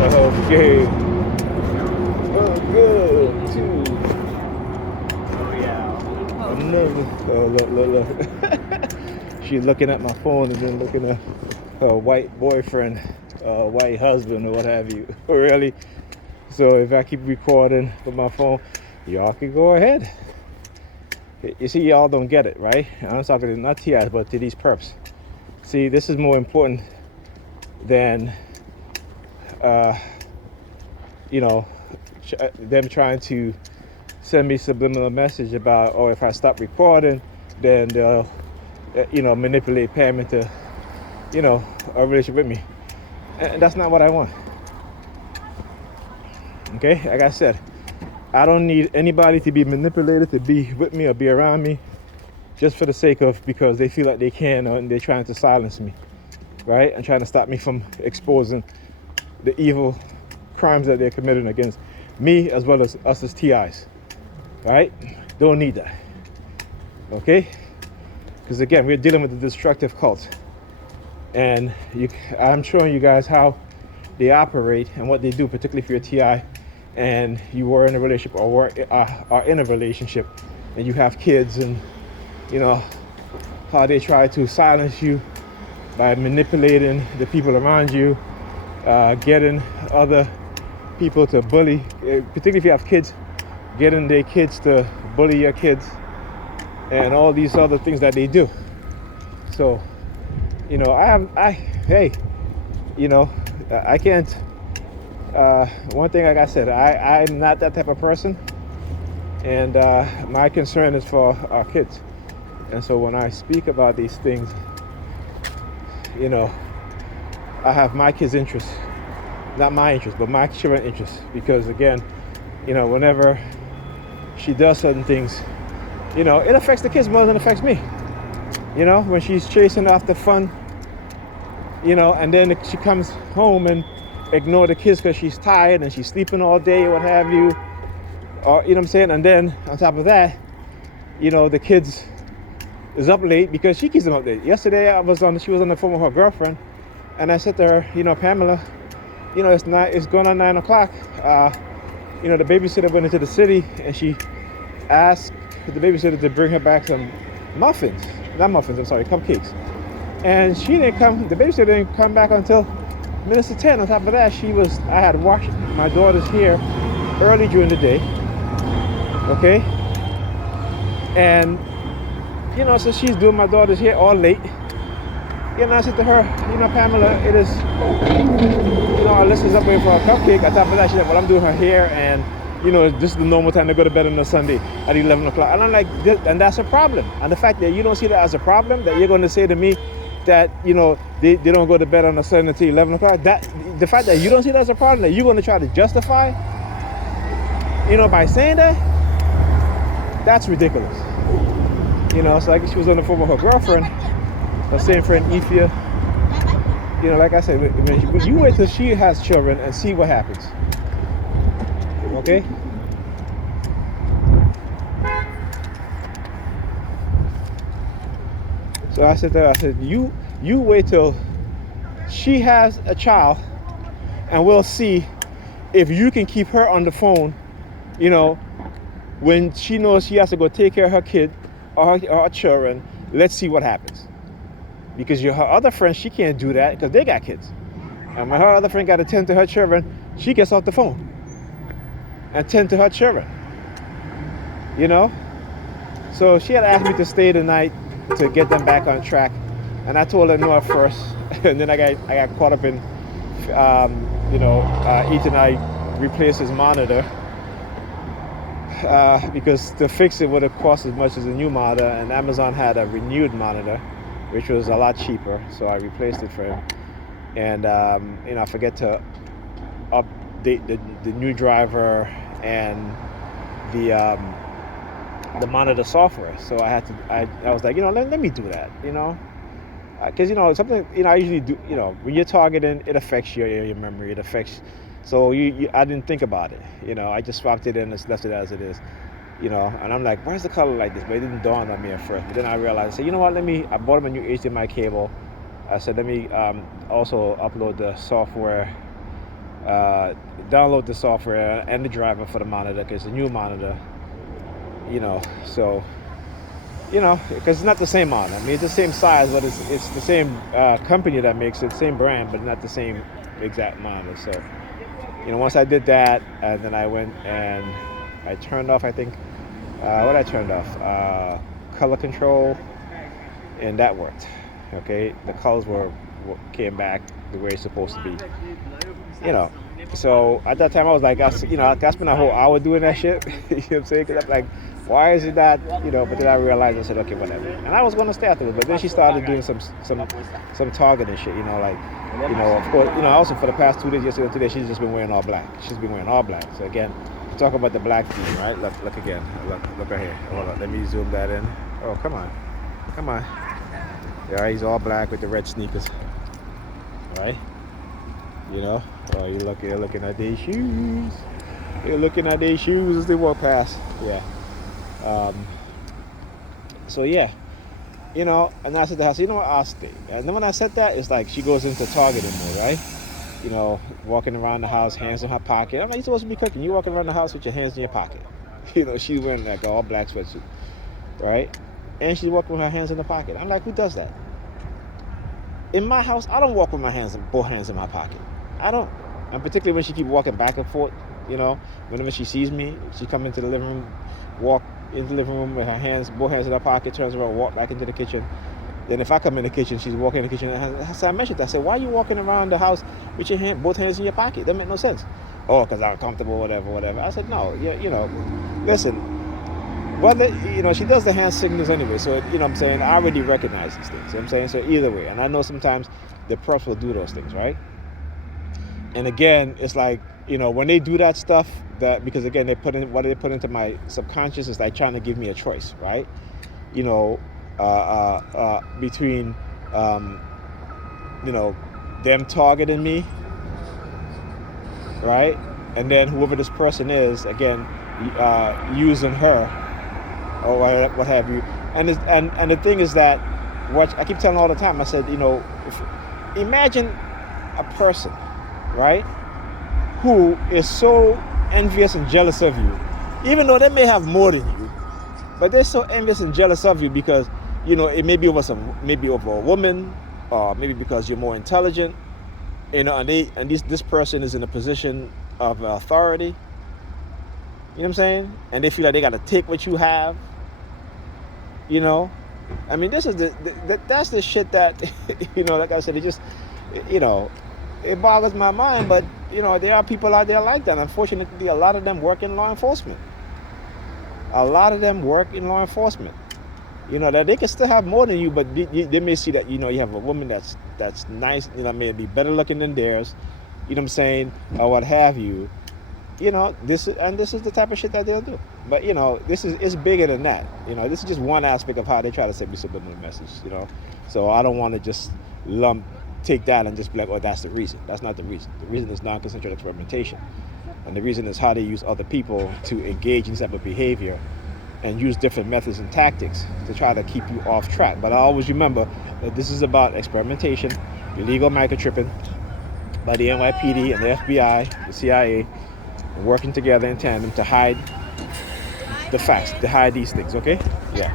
Okay. Oh, good. Two. Oh yeah. Another. Oh, look. She's looking at my phone and then looking at her white boyfriend, white husband, or what have you. Really? So if I keep recording with my phone, y'all can go ahead. You see, y'all don't get it, right? I'm talking to not TIs, but to these perps. See, this is more important than, you know, them trying to send me subliminal message about, oh, if I stop recording, then they'll, manipulate Pam into, a relationship with me. And that's not what I want. Okay, like I said, I don't need anybody to be manipulated to be with me or be around me just for the sake of, because they feel like they can, and they're trying to silence me, right? And trying to stop me from exposing the evil crimes that they're committing against me as well as us as TIs, right? Don't need that, okay? Because again, we're dealing with the destructive cult, and I'm showing you guys how they operate and what they do, particularly if you're a TI and you were in a relationship or are in a relationship and you have kids, and how they try to silence you by manipulating the people around you, getting other people to bully, particularly if you have kids, getting their kids to bully your kids, and all these other things that they do. So, I can't. One thing, like I said, I'm not that type of person, and my concern is for our kids. And so when I speak about these things, I have my kids' interests, not my interests, but my children's interests. Because again, whenever she does certain things, it affects the kids more than it affects me. When she's chasing after fun, and then she comes home and ignore the kids because she's tired and she's sleeping all day, what have you, or what I'm saying. And then on top of that, the kids is up late because she keeps them up late. Yesterday she was on the phone with her girlfriend, and I said to her, Pamela, it's going on 9 o'clock. The babysitter went into the city and she asked the babysitter to bring her back some cupcakes. And she didn't come, the babysitter didn't come back until minutes to 10. On top of that, I had washed my daughter's hair early during the day, okay? And, so she's doing my daughter's hair all late. I said to her, Pamela, it is, Alyssa's up waiting for a cupcake. On top of that, she's like, well, I'm doing her hair, and, this is the normal time to go to bed on a Sunday at 11 o'clock. And I'm like, and that's a problem. And the fact that you don't see that as a problem, that you're going to say to me that, they don't go to bed on a Sunday until 11 o'clock, the fact that you don't see that as a problem, that you're going to try to justify, by saying that, that's ridiculous. So like she was on the phone with her girlfriend, her same friend Ifia. Like I said, you wait till she has children and see what happens. Okay? So I said to her, you wait till she has a child, and we'll see if you can keep her on the phone, when she knows she has to go take care of her kid or her children. Let's see what happens. Because her other friends, she can't do that because they got kids. And when her other friend got to tend to her children, she gets off the phone and tend to her children. So she had asked me to stay the night to get them back on track, and I told her no at first. And then I got caught up in, Ethan and I replaced his monitor because to fix it would have cost as much as a new monitor, and Amazon had a renewed monitor, which was a lot cheaper, so I replaced it for him. And I forget to update the new driver and the monitor software. So I was like, let me do that, because something I usually do. When you're targeting, it affects your memory. It affects. So I didn't think about it. I just swapped it in and left it as it is. And I'm like, where's the color like this? But it didn't dawn on me at first. But then I realized, I said, you know what? I bought him a new HDMI cable. I said, let me also upload the software download the software and the driver for the monitor, because it's a new monitor, so because it's not the same monitor. I mean, it's the same size, but it's the same company that makes it, same brand, but not the same exact monitor. So once I did that, and then I went and I turned off, I think what I turned off, color control, and that worked. Okay, the colors came back the way it's supposed to be. So at that time I was like, I spent a whole hour doing that shit. You know what I'm saying? Because I'm like, why is it that, but then I realized, I said, okay, whatever. And I was going to stay after it, but then she started doing some targeting shit, of course, also for the past 2 days, yesterday and today, she's just been wearing all black. She's been wearing all black. So again, talk about the black theme, right? Look again. Look right here. Hold on, let me zoom that in. Oh, come on. Yeah, he's all black with the red sneakers. Right? Oh, you're looking at these shoes. You're looking at these shoes as they walk past. Yeah. So yeah, and I said to her, I'll stay. And then when I said that, it's like she goes into targeting mode, right? Walking around the house, hands in her pocket. I'm like, you're supposed to be cooking. You walking around the house with your hands in your pocket. She's wearing like an all black sweatsuit, right? And she's walking with her hands in the pocket. I'm like, who does that? In my house, I don't walk with both hands in my pocket. I don't. And particularly when she keep walking back and forth, whenever she sees me, she come into the living room, walk into the living room with both hands in her pocket, turns around, walk back into the kitchen. Then if I come in the kitchen, she's walking in the kitchen. So I mentioned that. I said, why are you walking around the house with both hands in your pocket? That make no sense. Oh, because I'm comfortable, whatever. I said, no, listen, whether, she does the hand signals anyway. So, I'm saying, I already recognize these things. I'm saying, so either way. And I know sometimes the profs will do those things, right? And again, it's like, when they do that stuff, because again, what they put into my subconscious is like trying to give me a choice, right? Between, them targeting me, right? And then whoever this person is, again, using her or what have you. And the thing is that, what I keep telling all the time, I said, imagine a person, right, who is so envious and jealous of you, even though they may have more than you, but they're so envious and jealous of you because, it may be over a woman, or maybe because you're more intelligent, and this person is in a position of authority. You know what I'm saying? And they feel like they got to take what you have. I mean, this is that's the shit that, like I said, it just, it boggles my mind. But there are people out there like that. Unfortunately, a lot of them work in law enforcement. That they can still have more than you, but they may see that, you have a woman that's nice, maybe better looking than theirs, you know what I'm saying, or what have you. This is the type of shit that they'll do. But it's bigger than that. This is just one aspect of how they try to send me subliminal message. So I don't want to just take that and just be like, oh, that's the reason. That's not the reason. The reason is non-consensual experimentation, and the reason is how they use other people to engage in this type of behavior, and use different methods and tactics to try to keep you off track. But I always remember that this is about experimentation, illegal microchipping by the NYPD and the FBI, the CIA, working together in tandem to hide the facts, to hide these things, okay? Yeah.